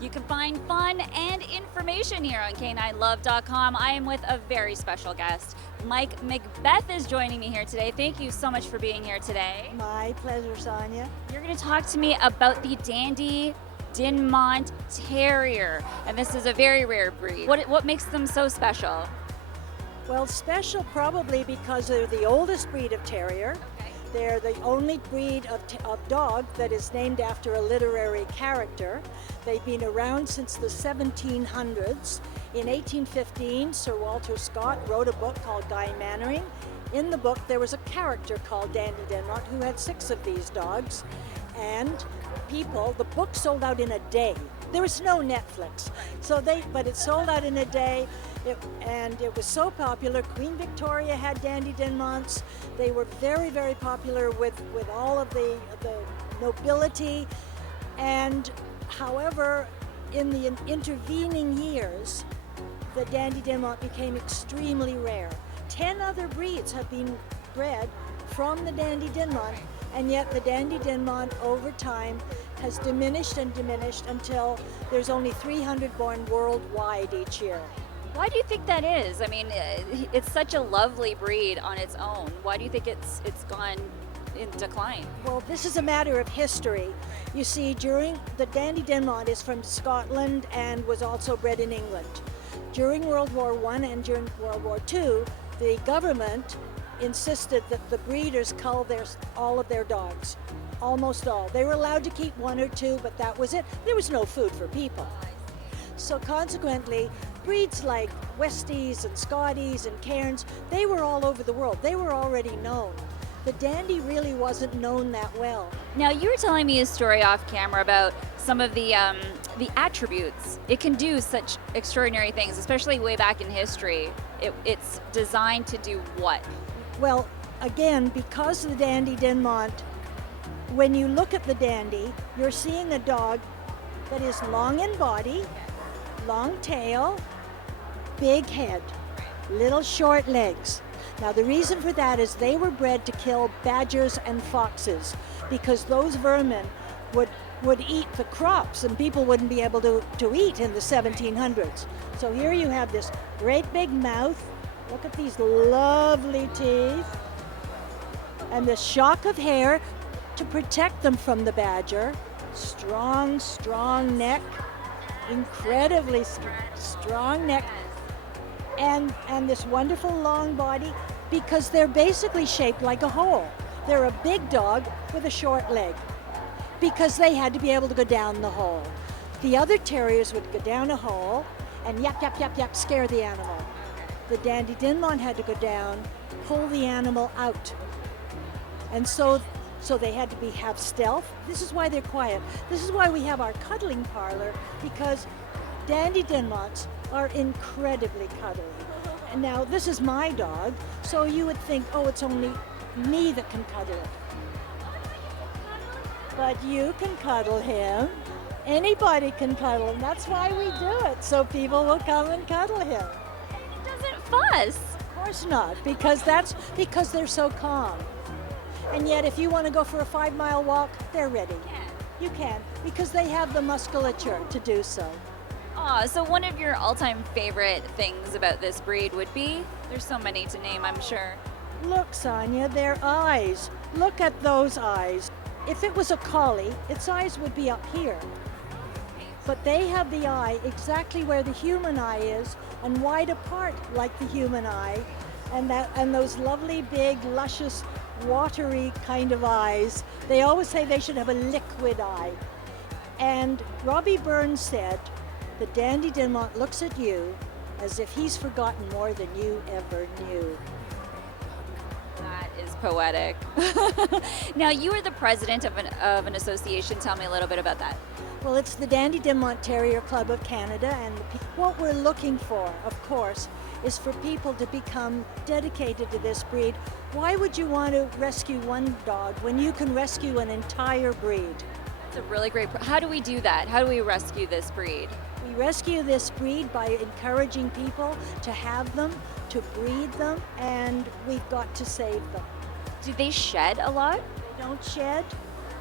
You can find fun and information here on caninelove.com. I am with a very special guest. Mike Macbeth is joining me here today. Thank you so much for being here today. My pleasure, Sonia. You're going to talk to me about the Dandy Dinmont Terrier, and this is a very rare breed. What makes them so special? Well, special probably because they're the oldest breed of terrier. Okay. They're the only breed of dog that is named after a literary character. They've been around since the 1700s. In 1815, Sir Walter Scott wrote a book called Guy Mannering. In the book, there was a character called Dandy Dinmont who had 6 of these dogs. And the book sold out in a day. There was no Netflix, but it sold out in a day. It was so popular. Queen Victoria had Dandy Dinmonts. They were very, very popular with all of the nobility. And however, in the intervening years, the Dandy Dinmont became extremely rare. 10 other breeds have been bred from the Dandy Dinmont, and yet the Dandy Dinmont over time has diminished and diminished until there's only 300 born worldwide each year. Why do you think that is? I mean, it's such a lovely breed on its own. Why do you think it's gone in decline? Well, this is a matter of history. You see, during the Dandy Dinmont is from Scotland and was also bred in England. During World War I and during World War II, the government insisted that the breeders cull all of their dogs, almost all. They were allowed to keep 1 or 2, but that was it. There was no food for people. So consequently, breeds like Westies and Scotties and Cairns, they were all over the world. They were already known. The Dandy really wasn't known that well. Now, you were telling me a story off camera about some of the attributes. It can do such extraordinary things, especially way back in history. It's designed to do what? Well, again, because the Dandy Dinmont, when you look at the Dandy, you're seeing a dog that is long in body, long tail, big head, little short legs. Now the reason for that is they were bred to kill badgers and foxes because those vermin would eat the crops and people wouldn't be able to eat in the 1700s. So here you have this great big mouth. Look at these lovely teeth and the shock of hair to protect them from the badger. Strong, strong neck, incredibly strong neck, and this wonderful long body because they're basically shaped like a hole. They're a big dog with a short leg because they had to be able to go down the hole. The other terriers would go down a hole and yap, yap, yap, yap, scare the animal. The Dandy Dinmont had to go down, pull the animal out. And so they had to have stealth. This is why they're quiet. This is why we have our cuddling parlor, because Dandy Dinmonts are incredibly cuddly. And now this is my dog, so you would think, oh, it's only me that can cuddle it. But you can cuddle him. Anybody can cuddle him. That's why we do it, so people will come and cuddle him. It doesn't fuss. Of course not, because they're so calm. And yet if you want to go for a 5-mile walk, they're ready. You can, because they have the musculature to do so. So one of your all-time favorite things about this breed would be? There's so many to name, I'm sure. Look, Sonia, their eyes. Look at those eyes. If it was a collie, its eyes would be up here. But they have the eye exactly where the human eye is and wide apart like the human eye. And those lovely, big, luscious, watery kind of eyes. They always say they should have a liquid eye. And Robbie Burns said, the Dandy Dinmont looks at you as if he's forgotten more than you ever knew. That is poetic. Now, you are the president of an association. Tell me a little bit about that. Well, it's the Dandy Dinmont Terrier Club of Canada, and what we're looking for, of course, is for people to become dedicated to this breed. Why would you want to rescue one dog when you can rescue an entire breed? It's a really great. How do we do that? How do we rescue this breed? We rescue this breed by encouraging people to have them, to breed them, and we've got to save them. Do they shed a lot? They don't shed.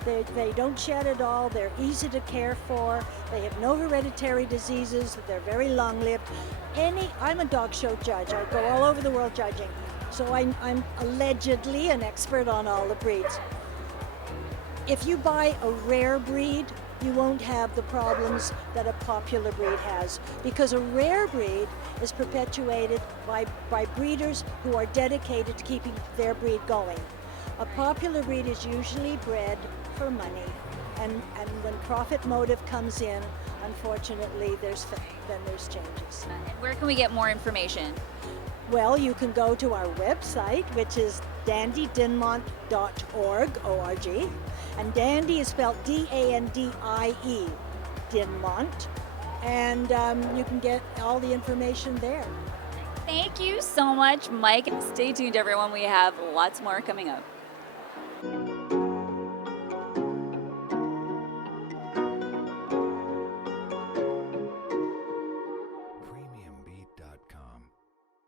They don't shed at all. They're easy to care for. They have no hereditary diseases. They're very long-lived. I'm a dog show judge. I go all over the world judging. So I'm allegedly an expert on all the breeds. If you buy a rare breed, you won't have the problems that a popular breed has, because a rare breed is perpetuated by breeders who are dedicated to keeping their breed going. A popular breed is usually bred for money, and when profit motive comes in, unfortunately, there's changes. And where can we get more information? Well, you can go to our website, which is dandydinmont.org, O-R-G, and Dandy is spelled D-A-N-D-I-E, Dinmont, and you can get all the information there. Thank you so much, Mike. Stay tuned, everyone. We have lots more coming up.